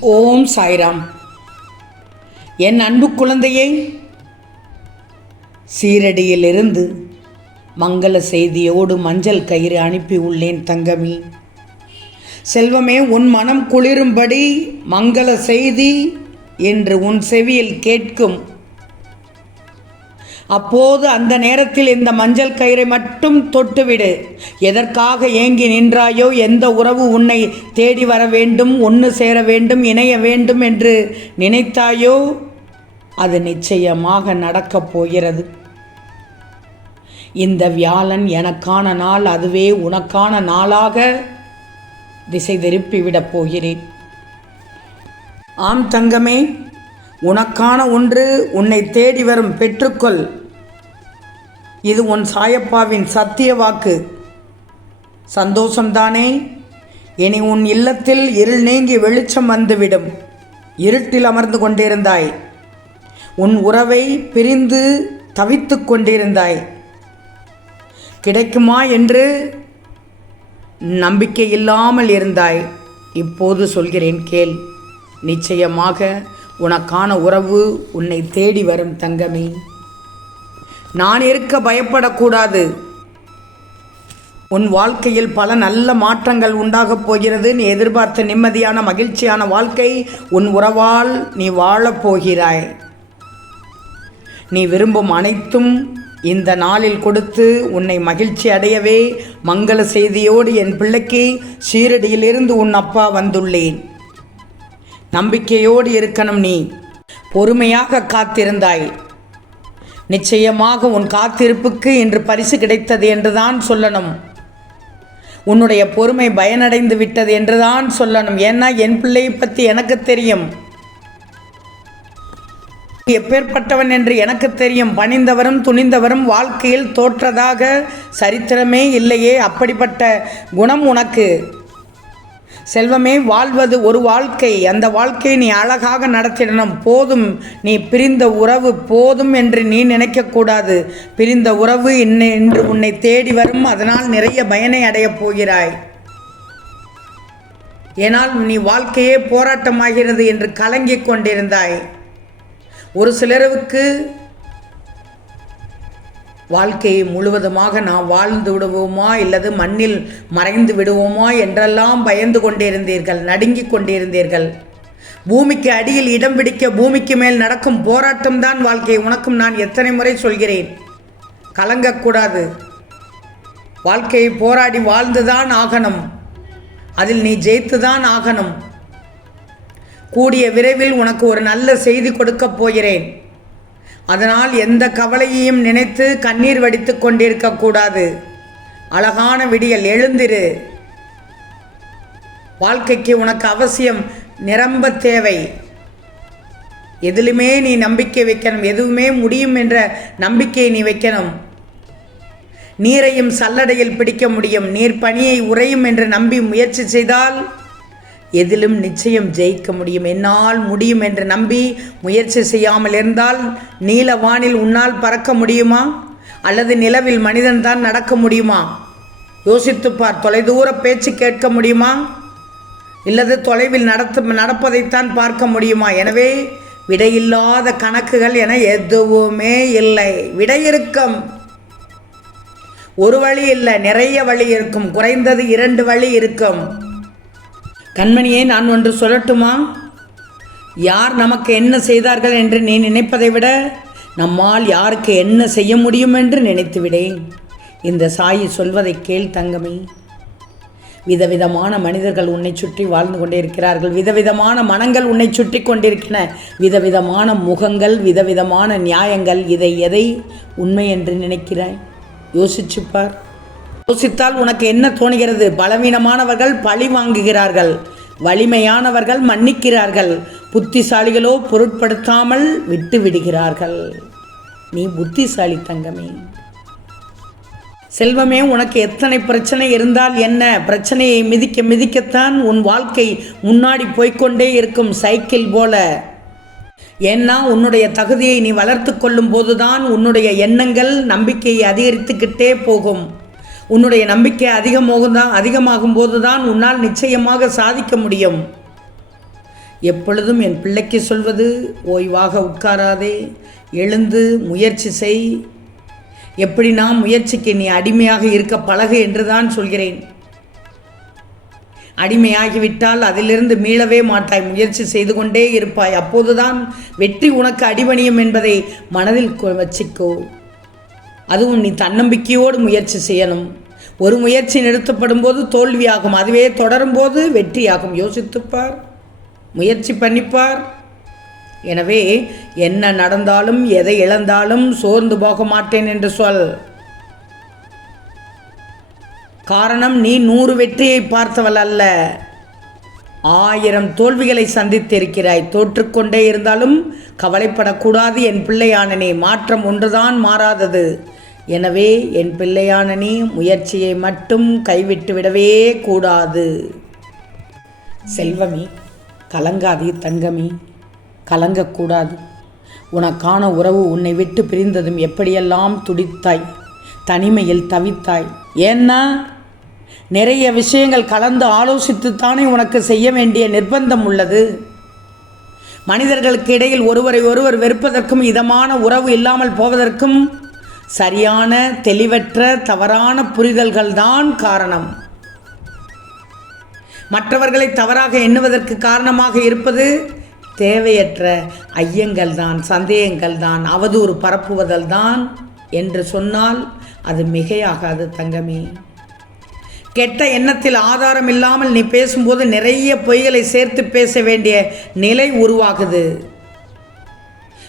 ஓம் சாய்ராம். என் அன்பு குழந்தையை சீரடியிலிருந்து மங்கள செய்தியோடு மஞ்சள் கயிறு அனுப்பி உள்ளேன் தங்கமி. செல்வமே உன் மனம் குளிரும்படி மங்கள செய்தி என்று உன் செவியில் கேட்கும் அப்போது அந்த நேரத்தில் இந்த மஞ்சள் கயிறை மட்டும் தொட்டுவிடு. எதற்காக ஏங்கி நின்றாயோ எந்த உறவு உன்னை தேடி வர வேண்டும் ஒன்று சேர வேண்டும் இணைய வேண்டும் என்று நினைத்தாயோ அது நிச்சயமாக நடக்கப் போகிறது. இந்த வியாழன் எனக்கான நாள் அதுவே உனக்கான நாளாக திசை திருப்பிவிடப் போகிறேன். ஆம் தங்கமே உனக்கான ஒன்று உன்னை தேடி வரும் பெற்றுக்கொள். இது உன் சாயப்பாவின் சத்திய வாக்கு. சந்தோஷம்தானே? இனி உன் இல்லத்தில் இருள் நீங்கி வெளிச்சம் வந்துவிடும். இருட்டில் அமர்ந்து கொண்டிருந்தாய். உன் உறவை பிரிந்து தவித்து கொண்டிருந்தாய். கிடைக்குமா என்று நம்பிக்கை இல்லாமல் இருந்தாய். இப்போது சொல்கிறேன் கேள். நிச்சயமாக உனக்கான உறவு உன்னை தேடி வரும் தங்கமே. நான் இருக்க பயப்படக்கூடாது. உன் வாழ்க்கையில் பல நல்ல மாற்றங்கள் உண்டாகப் போகிறது. நீ எதிர்பார்த்த நிம்மதியான மகிழ்ச்சியான வாழ்க்கை உன் உறவால் நீ வாழப் போகிறாய். நீ விரும்பும் அனைத்தும் இந்த நாளில் கொடுத்து உன்னை மகிழ்ச்சி அடையவே மங்கள செய்தியோடு என் பிள்ளைக்கு ஷீரடியிலிருந்து உன் அப்பா வந்துள்ளேன். நம்பிக்கையோடு இருக்கணும் நீ. பொறுமையாக காத்திருந்தாய். நிச்சயமாக உன் காத்திருப்புக்கு இன்று பரிசு கிடைத்தது என்றுதான் சொல்லணும். உன்னுடைய பொறுமை பயனடைந்து விட்டது என்றுதான் சொல்லணும். ஏன்னா என் பிள்ளையை பற்றி எனக்கு தெரியும். எப்பேற்பட்டவன் என்று எனக்கு தெரியும். பணிந்தவரும் துணிந்தவரும் வாழ்க்கையில் தோற்றதாக சரித்திரமே இல்லையே. அப்படிப்பட்ட குணம் உனக்கு. செல்வமே வாழ்வது ஒரு வாழ்க்கை. அந்த வாழ்க்கையை நீ அழகாக நடத்திடணும். போதும் நீ பிரிந்த உறவு போதும் என்று நீ நினைக்கக்கூடாது பிரிந்த உறவு இன்னை இன்று உன்னை தேடி வரும். அதனால் நிறைய பயனை அடையப் போகிறாய். ஏனால் நீ வாழ்க்கையே போராட்டமாகிறது என்று கலங்கிக் கொண்டிருந்தாய். ஒரு சிலருக்கு வாழ்க்கையை முழுவதுமாக நாம் வாழ்ந்து விடுவோமா இல்லது மண்ணில் மறைந்து விடுவோமா என்றெல்லாம் பயந்து கொண்டிருந்தீர்கள் நடுங்கிக் கொண்டிருந்தீர்கள். பூமிக்கு அடியில் இடம் பிடிக்க பூமிக்கு மேல் நடக்கும் போராட்டம் தான் வாழ்க்கை. உனக்கும் நான் எத்தனை முறை சொல்கிறேன்? கலங்கக்கூடாது. வாழ்க்கையை போராடி வாழ்ந்துதான் ஆகணும். அதில் நீ ஜெயித்துதான் ஆகணும். கூடிய விரைவில் உனக்கு ஒரு நல்ல செய்தி கொடுக்கப் போகிறேன். அதனால் எந்த கவலையையும் நினைத்து கண்ணீர் வடித்து கொண்டிருக்கக்கூடாது அழகான விடியல் எழுந்திரு. வாழ்க்கைக்கு உனக்கு அவசியம் நிரம்ப தேவை. எதிலுமே நீ நம்பிக்கை வைக்கணும் எதுவுமே முடியும் என்ற நம்பிக்கையை நீ வைக்கணும். நீரையும் சல்லடையில் பிடிக்க முடியும். நீர் பணியை உறையும் என்று நம்பி முயற்சி செய்தால் எதிலும் நிச்சயம் ஜெயிக்க முடியும். என்னால் முடியும் என்று நம்பி முயற்சி செய்யாமல் இருந்தால் நீல வானில் உன்னால் பறக்க முடியுமா? அல்லது நிலவில் மனிதன் தான் நடக்க முடியுமா? யோசித்துப்பார் தொலைதூர பேச்சு கேட்க முடியுமா? இல்லது தொலைவில் நடத்து நடப்பதைத்தான் பார்க்க முடியுமா? எனவே விடையில்லாத கணக்குகள் என எதுவுமே இல்லை. விடை இருக்கும். ஒரு வழி இல்லை நிறைய வழி இருக்கும். குறைந்தது இரண்டு வழி இருக்கும். கண்மணியே நான் ஒன்று சொல்லட்டுமா? யார் நமக்கு என்ன செய்தார்கள் என்று நீ நினைப்பதை விட நம்மால் யாருக்கு என்ன செய்ய முடியும் என்று நினைத்துவிடேன் இந்த சாயி சொல்வதை கேள் தங்கமே. விதவிதமான மனிதர்கள் உன்னை சுற்றி வாழ்ந்து கொண்டிருக்கிறார்கள். விதவிதமான மனங்கள் உன்னை சுற்றி கொண்டிருக்கின்றன விதவிதமான முகங்கள் விதவிதமான நியாயங்கள் இதை எதை உண்மை என்று நினைக்கிறாய்? யோசிச்சுப்பார் யோசித்தால் உனக்கு என்ன தோணுகிறது? பலவீனமானவர்கள் பழி வாங்குகிறார்கள். வலிமையானவர்கள் மன்னிக்கிறார்கள். புத்திசாலிகளோ பொருட்படுத்தாமல் விட்டு விடுகிறார்கள் நீ புத்திசாலி தங்கமே. செல்வமே உனக்கு எத்தனை பிரச்சனை இருந்தால் என்ன? பிரச்சனையை மிதிக்க மிதிக்கத்தான் உன் வாழ்க்கை முன்னாடி போய்க்கொண்டே இருக்கும் சைக்கிள் போல. ஏன்னா உன்னுடைய தகுதியை நீ வளர்த்து கொள்ளும் போதுதான் உன்னுடைய எண்ணங்கள் நம்பிக்கையை அதிகரித்துக்கிட்டே போகும். உன்னுடைய நம்பிக்கை அதிகமாகும் அதிகமாகும் போது தான் உன்னால் நிச்சயமாக சாதிக்க முடியும். எப்பொழுதும் என் பிள்ளைக்கு சொல்வது ஓய்வாக உட்காராதே எழுந்து முயற்சி செய். எப்படி நான் முயற்சிக்கு நீ அடிமையாக இருக்க பழகு என்று தான் சொல்கிறேன். அடிமையாகிவிட்டால் அதிலிருந்து மீளவே மாட்டாய். முயற்சி செய்து கொண்டே இருப்பாய். அப்போதுதான் வெற்றி உனக்கு அடிபணியும் என்பதை மனதில் கொ- வச்சிக்கோ. அதுவும் நீ தன்னம்பிக்கையோடு முயற்சி செய்யணும். ஒரு முயற்சி நிறுத்தப்படும் போது தோல்வியாகும். அதுவே தொடரும் போது வெற்றியாகும். யோசித்துப்பார். முயற்சி பண்ணிப்பார். எனவே என்ன நடந்தாலும் எதை இழந்தாலும் சோர்ந்து போக மாட்டேன் என்று சொல். காரணம் நீ நூறு வெற்றியை பார்த்தவள் அல்ல. ஆயிரம் தோல்விகளை சந்தித்திருக்கிறாய். தோற்றுக்கொண்டே இருந்தாலும் கவலைப்படக்கூடாது. என் பிள்ளையானனே மாற்றம் ஒன்றுதான் மாறாதது. எனவே என் பிள்ளையான நீ முயற்சியை மட்டும் கைவிட்டு விடவே கூடாது. செல்வமே கலங்காதே தங்கமி கலங்கக்கூடாது உனக்கான உறவு உன்னை விட்டு பிரிந்ததும் எப்படியெல்லாம் துடித்தாய் தனிமையில் தவித்தாய். ஏன்னா நிறைய விஷயங்கள் கலந்து ஆலோசித்துத்தானே உனக்கு செய்ய வேண்டிய நிர்பந்தம் உள்ளது. மனிதர்களுக்கு இடையில் ஒருவரை ஒருவர் வெறுப்பதற்கும் இதமான உறவு இல்லாமல் போவதற்கும் சரியான தெளிவற்ற தவறான புரிதல்கள்தான் காரணம். மற்றவர்களை தவறாக எண்ணுவதற்கு காரணமாக இருப்பது தேவையற்ற ஐயங்கள் தான் சந்தேகங்கள் தான் அவதூறு பரப்புவதல் தான் என்று சொன்னால் அது மிகையாகாது தங்கமே. கெட்ட எண்ணத்தில் ஆதாரம் இல்லாமல் நீ பேசும்போது நிறைய பொய்களை சேர்த்து பேச வேண்டிய நிலை உருவாகுது.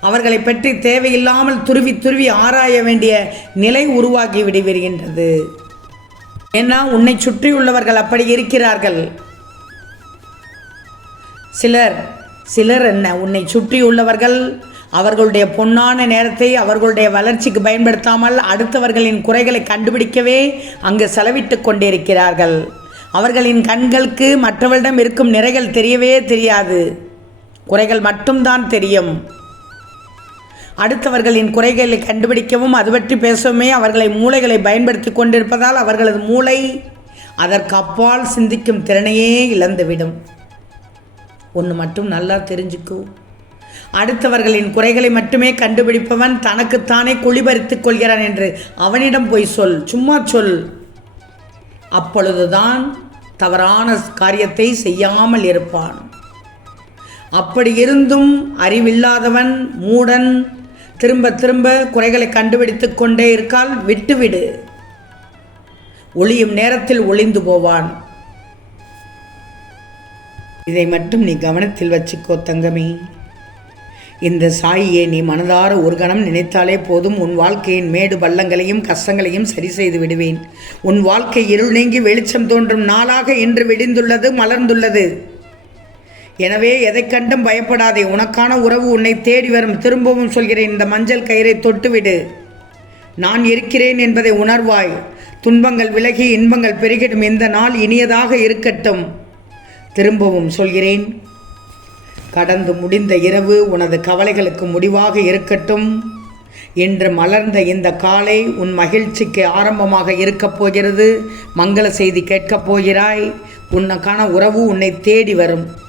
அவர்களை பற்றி தேவையில்லாமல் துருவி துருவி ஆராய வேண்டிய நிலை உருவாகி விடுவிடுகின்றது ஏன்னா உன்னை சுற்றியுள்ளவர்கள் அப்படி இருக்கிறார்கள். சிலர் சிலர் என்ன? உன்னை சுற்றியுள்ளவர்கள் அவர்களுடைய பொன்னான நேரத்தை அவர்களுடைய வளர்ச்சிக்கு பயன்படுத்தாமல் அடுத்தவர்களின் குறைகளை கண்டுபிடிக்கவே அங்கு செலவிட்டு கொண்டிருக்கிறார்கள். அவர்களின் கண்களுக்கு மற்றவரிடம் இருக்கும் நிறைகள் தெரியவே தெரியாது. குறைகள் மட்டும்தான் தெரியும். அடுத்தவர்களின் குறைகளை கண்டுபிடிக்கவும் அது பற்றி பேசவுமே அவர்களை மூளைகளை பயன்படுத்தி கொண்டிருப்பதால் அவர்களது மூளை அதற்கு அப்பால் சிந்திக்கும் திறனையே இழந்துவிடும். ஒன்று மட்டும் நல்லா தெரிஞ்சுக்கோ. அடுத்தவர்களின் குறைகளை மட்டுமே கண்டுபிடிப்பவன் தனக்குத்தானே குளிபறித்துக் கொள்கிறான் என்று அவனிடம் போய் சொல் சும்மா சொல். அப்பொழுதுதான் தவறான காரியத்தை செய்யாமல் இருப்பான். அப்படி இருந்தும் அறிவில்லாதவன் மூடன் திரும்ப திரும்ப குறைகளை கண்டுபிடித்து கொண்டே இருக்கால் விட்டுவிடு. ஒளியும் நேரத்தில் ஒளிந்து போவான். இதை மட்டும் நீ கவனத்தில் வச்சுக்கோ தங்கமே. இந்த சாயியை நீ மனதார ஒரு கணம் நினைத்தாலே போதும் உன் வாழ்க்கையின் மேடு பள்ளங்களையும் கஷ்டங்களையும் சரி செய்து விடுவேன். உன் வாழ்க்கை இருள் நீங்கி வெளிச்சம் தோன்றும் நாளாக இன்று விடிந்துள்ளது மலர்ந்துள்ளது. எனவே எதை கண்டும் பயப்படாதே. உனக்கான உறவு உன்னை தேடி வரும். திரும்பவும் சொல்கிறேன் இந்த மஞ்சள் கயிறை தொட்டுவிடு. நான் இருக்கிறேன் என்பதை உணர்வாய். துன்பங்கள் விலகி இன்பங்கள் பெருகிடும் இந்த நாள் இனியதாக இருக்கட்டும். திரும்பவும் சொல்கிறேன் கடந்து முடிந்த இரவு உனது கவலைகளுக்கு முடிவாக இருக்கட்டும். இன்று மலர்ந்த இந்த காலை உன் மகிழ்ச்சிக்கு ஆரம்பமாக இருக்கப் போகிறது. மங்கள செய்தி கேட்கப் போகிறாய். உனக்கான உறவு உன்னை தேடி வரும்.